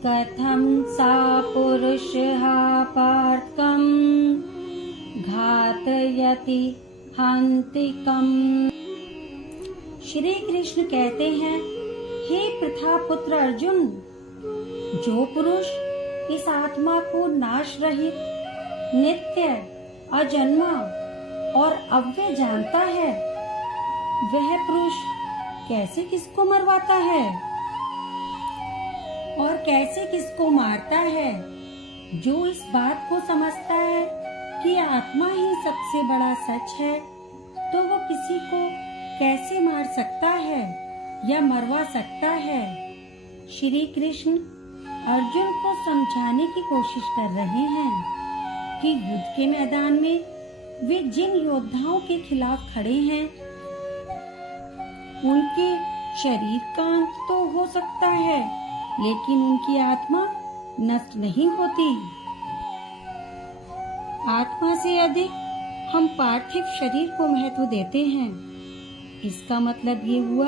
कथं सा पुरुषः पार्थं घातयति हन्तिकम्। श्री कृष्ण कहते हैं, हे प्रथा पुत्र अर्जुन, जो पुरुष इस आत्मा को नाश रहित, नित्य, अजन्मा और अव्यय जानता है, वह पुरुष कैसे किसको मरवाता है और कैसे किसको मारता है। जो इस बात को समझता है कि आत्मा ही सबसे बड़ा सच है, तो वो किसी को कैसे मार सकता है या मरवा सकता है। श्री कृष्ण अर्जुन को समझाने की कोशिश कर रहे हैं कि युद्ध के मैदान में वे जिन योद्धाओं के खिलाफ खड़े हैं, उनके शरीर का अंत तो हो सकता है, लेकिन उनकी आत्मा नष्ट नहीं होती। आत्मा से अधिक हम पार्थिव शरीर को महत्व देते हैं। इसका मतलब ये हुआ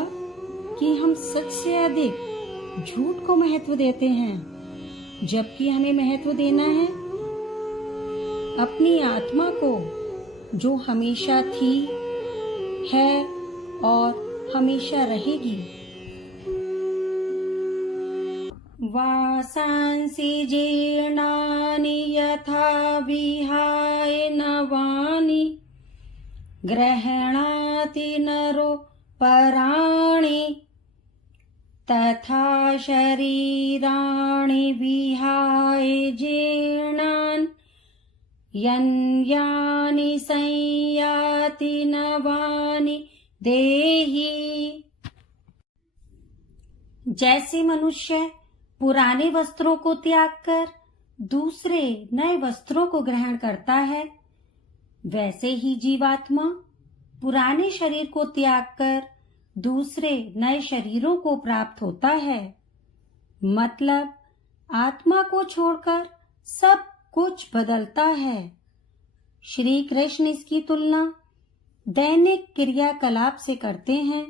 कि हम सच से अधिक झूठ को महत्व देते हैं, जबकि हमें महत्व देना है अपनी आत्मा को, जो हमेशा थी, है और हमेशा रहेगी। वासांसि जीर्णानि यथा विहाय नवानि गृह्णाति नरो पराणि तथा शरीराणि विहाय जीर्णान् यन्यानि संयाति नवानि देहि। जैसे मनुष्य पुराने वस्त्रों को त्याग कर दूसरे नए वस्त्रों को ग्रहण करता है, वैसे ही जीवात्मा पुराने शरीर को त्याग कर दूसरे नए शरीरों को प्राप्त होता है। मतलब आत्मा को छोड़कर सब कुछ बदलता है। श्री कृष्ण इसकी तुलना दैनिक क्रियाकलाप से करते हैं।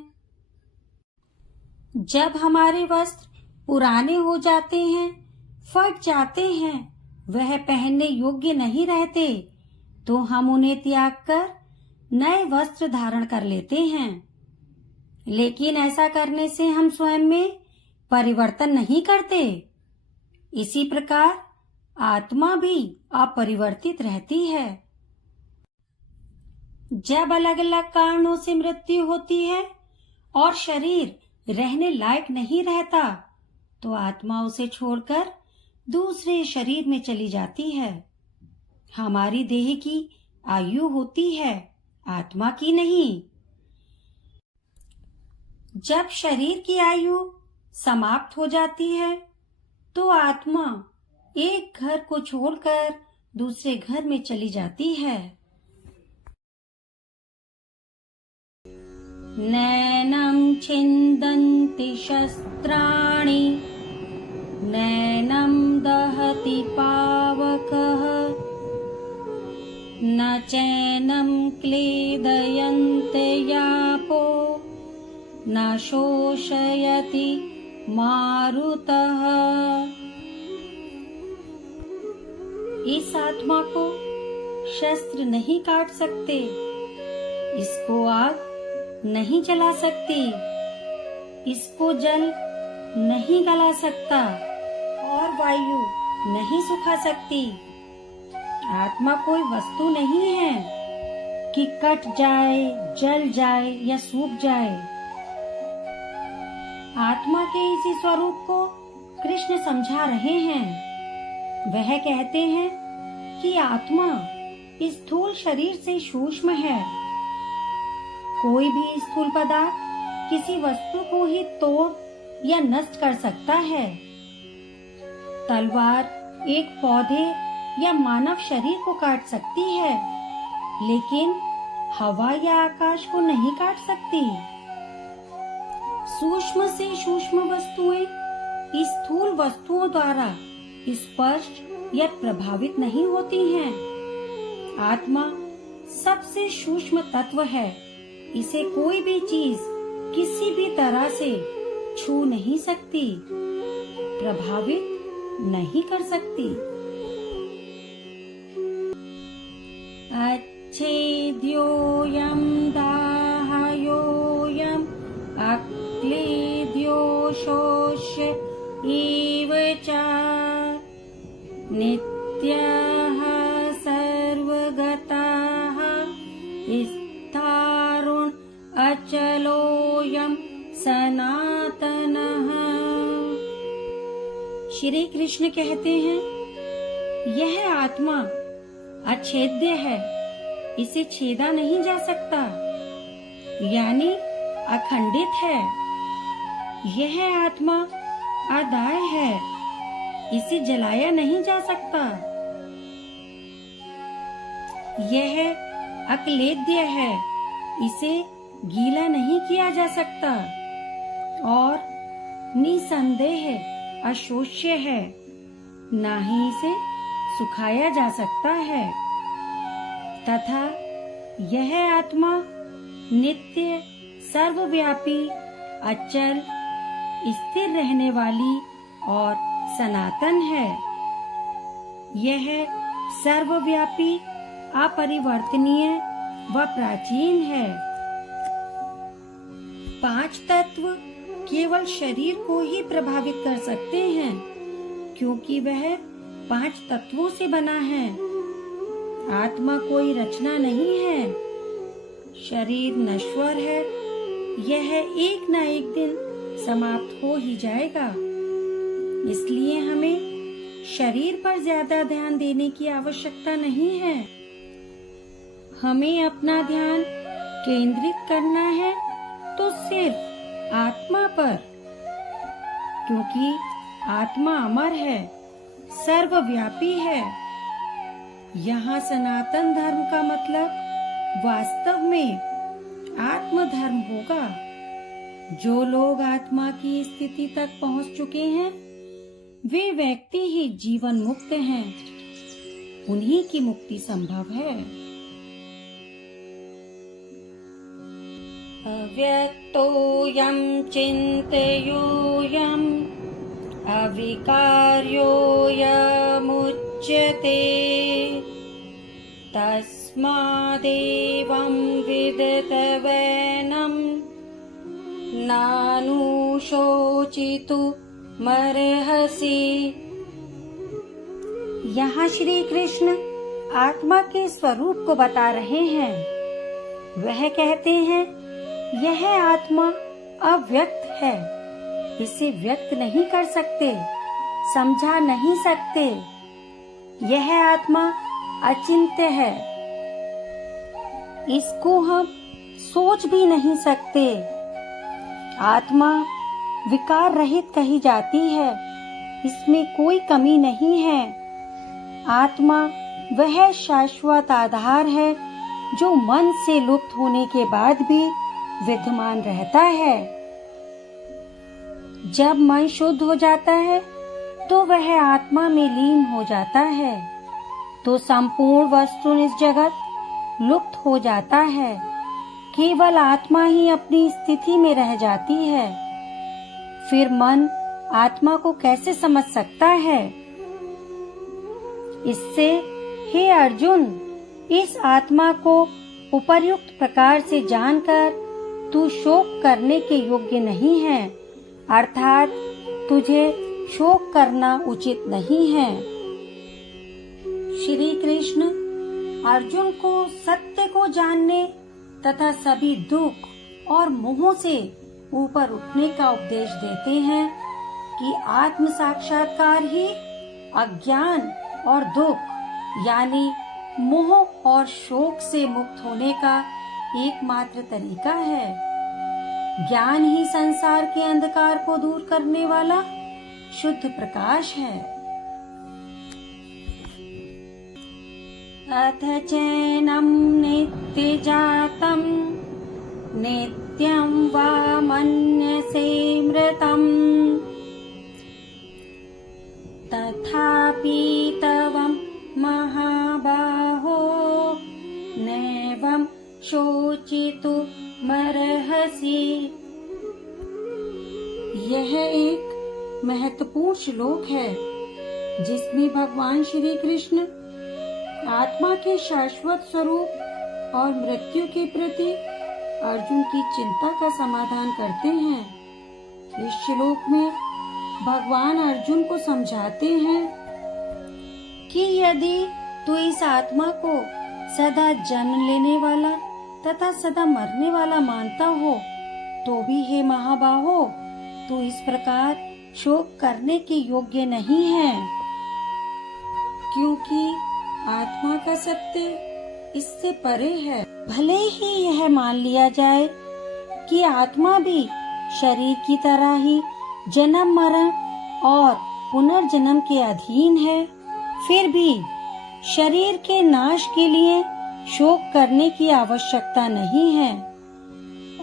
जब हमारे वस्त्र पुराने हो जाते हैं, फट जाते हैं, वह पहनने योग्य नहीं रहते, तो हम उन्हें त्याग कर नए वस्त्र धारण कर लेते हैं। लेकिन ऐसा करने से हम स्वयं में परिवर्तन नहीं करते। इसी प्रकार आत्मा भी अपरिवर्तित रहती है। जब अलग अलग कारणों से मृत्यु होती है और शरीर रहने लायक नहीं रहता, तो आत्मा उसे छोड़कर दूसरे शरीर में चली जाती है। हमारी देह की आयु होती है, आत्मा की नहीं। जब शरीर की आयु समाप्त हो जाती है, तो आत्मा एक घर को छोड़कर दूसरे घर में चली जाती है। नैनं छिन्दन्ति शस्त्राणि नैनं दहति पावकः न चैनं क्लेदयन्ते यापो न शोषयति मारुतः। इस आत्मा को शस्त्र नहीं काट सकते, इसको आग नहीं जला सकती, इसको जल नहीं गला सकता और वायु नहीं सुखा सकती। आत्मा कोई वस्तु नहीं है कि कट जाए, जल जाए या सूख जाए। आत्मा के इसी स्वरूप को कृष्ण समझा रहे हैं। वह कहते हैं कि आत्मा इस स्थूल शरीर से सूक्ष्म है। कोई भी स्थूल पदार्थ किसी वस्तु को ही तोड़ या नष्ट कर सकता है। तलवार एक पौधे या मानव शरीर को काट सकती है, लेकिन हवा या आकाश को नहीं काट सकती। सूक्ष्म से सूक्ष्म वस्तुएं इस स्थूल वस्तुओं द्वारा स्पर्श या प्रभावित नहीं होती हैं। आत्मा सबसे सूक्ष्म तत्व है। इसे कोई भी चीज किसी भी तरह से छू नहीं सकती, प्रभावित नहीं कर सकती। अच्छेद्योऽयं दाह्योऽयम् अक्लेद्यो शोष्य इव च नित्यः सर्वगतः स्थाणुर् अचलोऽयं सनातनः। श्री कृष्ण कहते हैं, यह आत्मा अछेद्य है, इसे छेदा नहीं जा सकता, यानी अखंडित है। यह आत्मा अदाय है, इसे जलाया नहीं जा सकता। यह अक्लेद्य है, इसे गीला नहीं किया जा सकता, और निसंदेह अशोष्य है, ना ही इसे सुखाया जा सकता है। तथा यह आत्मा नित्य, सर्वव्यापी, अचल, स्थिर रहने वाली और सनातन है। यह सर्वव्यापी, अपरिवर्तनीय व प्राचीन है। 5 तत्व केवल शरीर को ही प्रभावित कर सकते हैं, क्योंकि वह 5 तत्वों से बना है। आत्मा कोई रचना नहीं है। शरीर नश्वर है, यह एक न एक दिन समाप्त हो ही जाएगा। इसलिए हमें शरीर पर ज्यादा ध्यान देने की आवश्यकता नहीं है। हमें अपना ध्यान केंद्रित करना है तो सिर्फ आत्मा पर, क्योंकि आत्मा अमर है, सर्वव्यापी है। यहाँ सनातन धर्म का मतलब वास्तव में आत्मधर्म होगा। जो लोग आत्मा की स्थिति तक पहुँच चुके हैं, वे व्यक्ति ही जीवन मुक्त हैं। उन्हीं की मुक्ति संभव है। अव्यक्तोऽयं चिन्तयोऽयम् अविकार्योऽयमुच्यते तस्मादेवं विदितवैनं नानुशोचितुमर्हसि। यहाँ श्री कृष्ण आत्मा के स्वरूप को बता रहे हैं। वह कहते हैं, यह आत्मा अव्यक्त है, इसे व्यक्त नहीं कर सकते, समझा नहीं सकते। यह आत्मा अचिंत्य है, इसको हम सोच भी नहीं सकते। आत्मा विकार रहित कही जाती है, इसमें कोई कमी नहीं है। आत्मा वह शाश्वत आधार है जो मन से लुप्त होने के बाद भी विद्यमान रहता है। जब मन शुद्ध हो जाता है तो वह आत्मा में लीन हो जाता है, तो संपूर्ण वस्तुनिष्ठ जगत लुप्त हो जाता है। केवल आत्मा ही अपनी स्थिति में रह जाती है। फिर मन आत्मा को कैसे समझ सकता है? इससे हे अर्जुन, इस आत्मा को उपर्युक्त प्रकार से जानकर तू शोक करने के योग्य नहीं है, अर्थात तुझे शोक करना उचित नहीं है। श्री कृष्ण अर्जुन को सत्य को जानने तथा सभी दुख और मोह से ऊपर उठने का उपदेश देते हैं कि आत्म साक्षात्कार ही अज्ञान और दुख यानी मोह और शोक से मुक्त होने का एकमात्र तरीका है। ज्ञान ही संसार के अंधकार को दूर करने वाला शुद्ध प्रकाश है। अथ चैनं नित्यजातं नित्यं वा मन्यसे मृतम् तथापि तवं महाबाहो नैवं शोचितुमर्हसि। यह एक महत्वपूर्ण श्लोक है। जिसमें भगवान श्री कृष्ण आत्मा के शाश्वत स्वरूप और मृत्यु के प्रति अर्जुन की चिंता का समाधान करते हैं। इस श्लोक में भगवान अर्जुन को समझाते हैं कि यदि तू इस आत्मा को सदा जन्म लेने वाला तथा सदा मरने वाला मानता हो तो भी हे महाबाहो, तू इस प्रकार शोक करने के योग्य नहीं है, क्योंकि आत्मा का सत्य इससे परे है। भले ही यह मान लिया जाए कि आत्मा भी शरीर की तरह ही जन्म मरण और पुनर्जन्म के अधीन है, फिर भी शरीर के नाश के लिए शोक करने की आवश्यकता नहीं है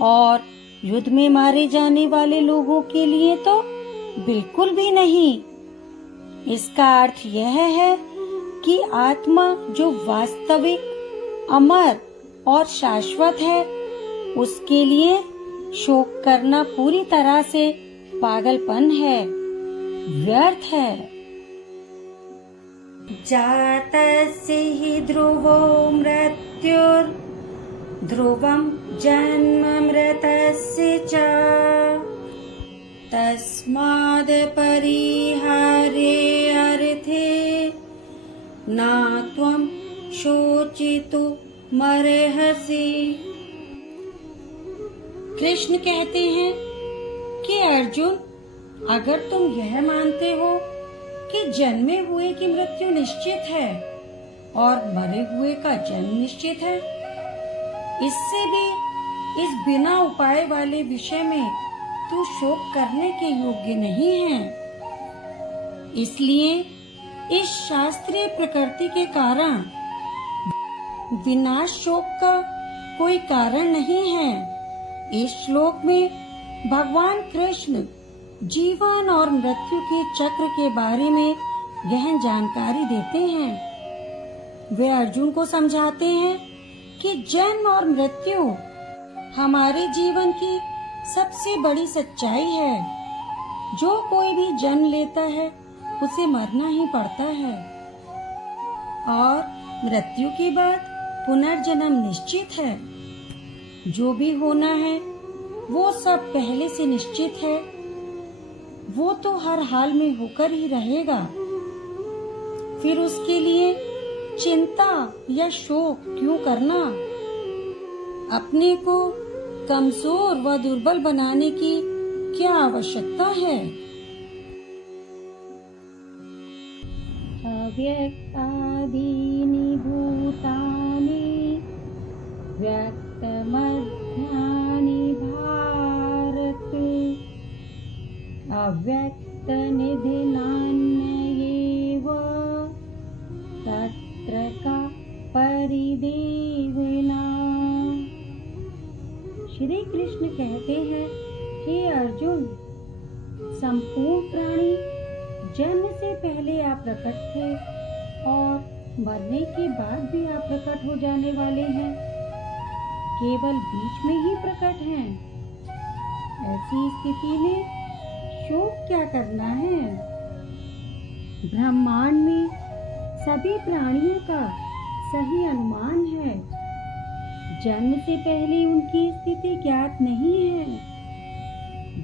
और युद्ध में मारे जाने वाले लोगों के लिए तो बिल्कुल भी नहीं। इसका अर्थ यह है कि आत्मा जो वास्तविक, अमर और शाश्वत है, उसके लिए शोक करना पूरी तरह से पागलपन है, व्यर्थ है। जातस्य हि ध्रुवो मृत्युर् ध्रुवं जन्म मृतस्य च तस्माद् परिहारे अर्थे ना त्वं शोचितुमर्हसि। कृष्ण कहते हैं कि अर्जुन, अगर तुम यह मानते हो कि जन्मे हुए की मृत्यु निश्चित है और मरे हुए का जन्म निश्चित है, इससे भी इस बिना उपाय वाले विषय में तू शोक करने के योग्य नहीं है। इसलिए इस शास्त्रीय प्रकृति के कारण विनाश शोक का कोई कारण नहीं है। इस श्लोक में भगवान कृष्ण जीवन और मृत्यु के चक्र के बारे में गहन जानकारी देते हैं। वे अर्जुन को समझाते हैं कि जन्म और मृत्यु हमारे जीवन की सबसे बड़ी सच्चाई है। जो कोई भी जन्म लेता है उसे मरना ही पड़ता है और मृत्यु के बाद पुनर्जन्म निश्चित है। जो भी होना है वो सब पहले से निश्चित है, वो तो हर हाल में होकर ही रहेगा। फिर उसके लिए चिंता या शोक क्यों करना? अपने को कमजोर व दुर्बल बनाने की क्या आवश्यकता है? अव्यक्तादीनि भूतानि व्यक्तमध्यानि भारत अव्यक्तनिधिनान्येव तत्र का परिदेवना। श्री कृष्ण कहते हैं, हे अर्जुन, संपूर्ण प्राणी जन्म से पहले आप प्रकट थे और मरने के बाद भी आप प्रकट हो जाने वाले हैं, केवल बीच में ही प्रकट हैं। ऐसी स्थिति में शोक क्या करना है? ब्रह्मांड में सभी प्राणियों का सही अनुमान है। जन्म से पहले उनकी स्थिति ज्ञात नहीं है।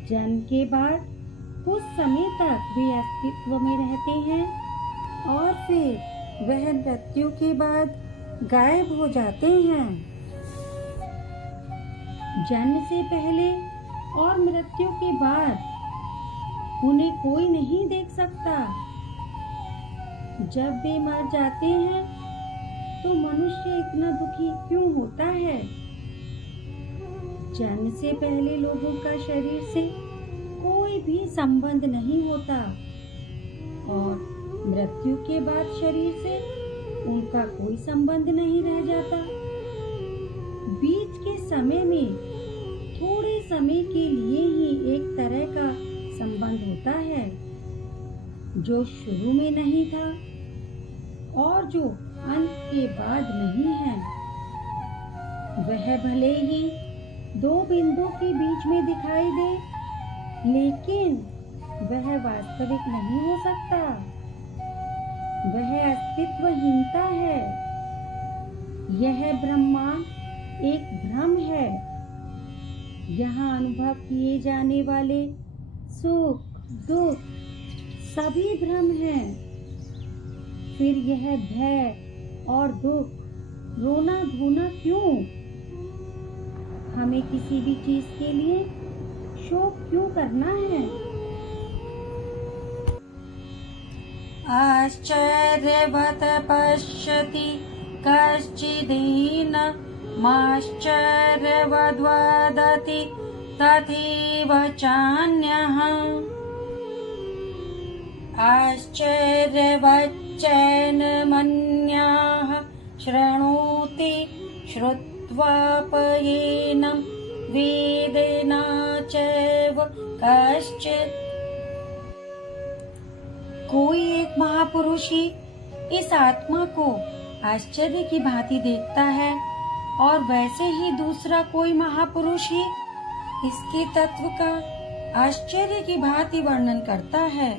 जन्म के बाद कुछ समय तक वे अस्तित्व में रहते हैं और फिर वह मृत्यु के बाद गायब हो जाते हैं। जन्म से पहले और मृत्यु के बाद उन्हें कोई नहीं देख सकता। जब वे मर जाते हैं तो मनुष्य इतना दुखी क्यों होता है? जन्म से पहले लोगों का शरीर से कोई भी संबंध नहीं होता और मृत्यु के बाद शरीर से उनका कोई संबंध नहीं रह जाता। बीच के समय में थोड़े समय के लिए ही एक तरह का संबंध होता है जो शुरू में नहीं था और जो अंत के बाद नहीं है। वह भले ही दो बिंदु के बीच में दिखाई दे, लेकिन वह वास्तविक नहीं हो सकता। वह अस्तित्वहीनता है। यह ब्रह्मांड एक भ्रम है। यहाँ अनुभव किए जाने वाले सुख दुख सभी भ्रम हैं। फिर यह भय और दुख, रोना धोना क्यों? हमें किसी भी चीज के लिए शोक क्यों करना है? आश्चर्यवत् पश्यति कश्चिदेन माश्चर्यवद् वदति तथैव चान्यः। आश्चर्यवच्चैनमन्याः शृणोति श्रुत्वापयेनं वेदेना चैव कश्चित्। कोई एक महापुरुष ही इस आत्मा को आश्चर्य की भांति देखता है और वैसे ही दूसरा कोई महापुरुष ही इसके तत्व का आश्चर्य की भांति वर्णन करता है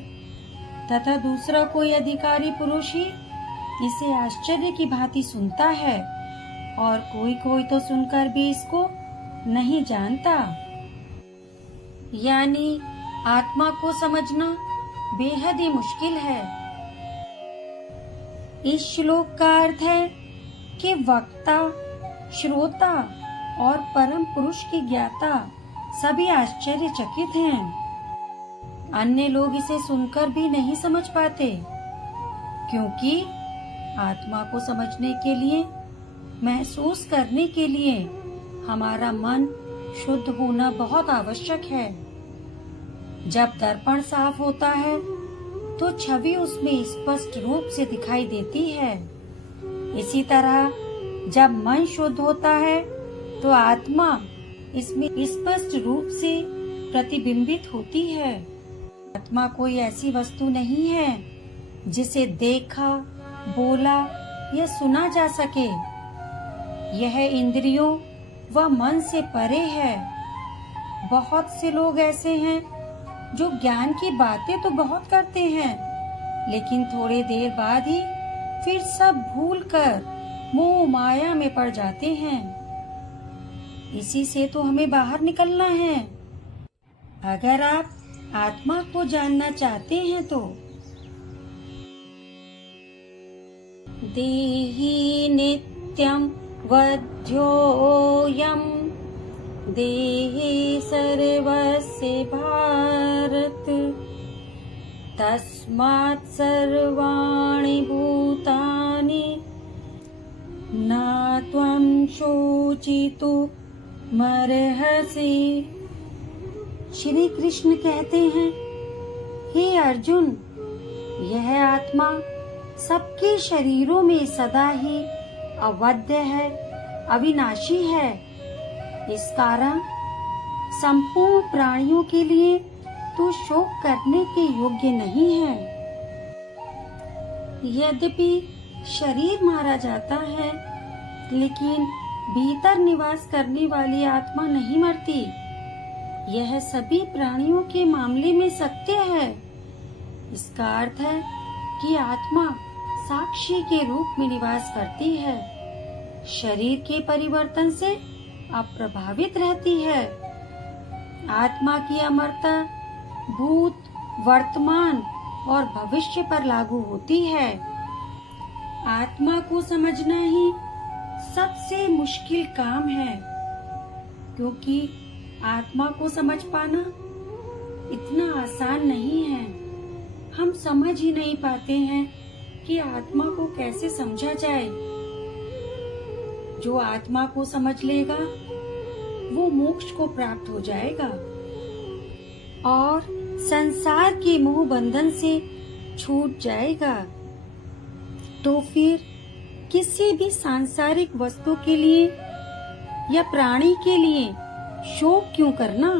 तथा दूसरा कोई अधिकारी पुरुष ही इसे आश्चर्य की भांति सुनता है और कोई कोई तो सुनकर भी इसको नहीं जानता। यानी आत्मा को समझना बेहद ही मुश्किल है। इस श्लोक का अर्थ है कि वक्ता, श्रोता और परम पुरुष की ज्ञाता सभी आश्चर्यचकित हैं। अन्य लोग इसे सुनकर भी नहीं समझ पाते, क्योंकि आत्मा को समझने के लिए, महसूस करने के लिए हमारा मन शुद्ध होना बहुत आवश्यक है। जब दर्पण साफ होता है तो छवि उसमें स्पष्ट रूप से दिखाई देती है। इसी तरह जब मन शुद्ध होता है तो आत्मा इसमें स्पष्ट रूप से प्रतिबिंबित होती है। आत्मा कोई ऐसी वस्तु नहीं है जिसे देखा, बोला या सुना जा सके। यह इंद्रियों व मन से परे है। बहुत से लोग ऐसे हैं जो ज्ञान की बातें तो बहुत करते हैं, लेकिन थोड़ी देर बाद ही फिर सब भूलकर मोह माया में पड़ जाते हैं। इसी से तो हमें बाहर निकलना है। अगर आप आत्मा को जानना चाहते हैं तो देहि नित्यं वध्योऽयं देहि सर्वस्य भारत तस्मात् सर्वाणि भूतानि न त्वं शोचितुमर्हसि। श्री कृष्ण कहते हैं, हे अर्जुन, यह आत्मा सबके शरीरों में सदा ही अवध्य है, अविनाशी है। इस कारण संपूर्ण प्राणियों के लिए तू शोक करने के योग्य नहीं है। यद्यपि शरीर मारा जाता है, लेकिन भीतर निवास करने वाली आत्मा नहीं मरती। यह सभी प्राणियों के मामले में सत्य है। इसका अर्थ है कि आत्मा साक्षी के रूप में निवास करती है, शरीर के परिवर्तन से अप्रभावित रहती है। आत्मा की अमरता भूत, वर्तमान और भविष्य पर लागू होती है। आत्मा को समझना ही सबसे मुश्किल काम है, क्योंकि आत्मा को समझ पाना इतना आसान नहीं है। हम समझ ही नहीं पाते हैं कि आत्मा को कैसे समझा जाए। जो आत्मा को समझ लेगा वो मोक्ष को प्राप्त हो जाएगा और संसार के मोह बंधन से छूट जाएगा। तो फिर किसी भी सांसारिक वस्तु के लिए या प्राणी के लिए शोक क्यों करना?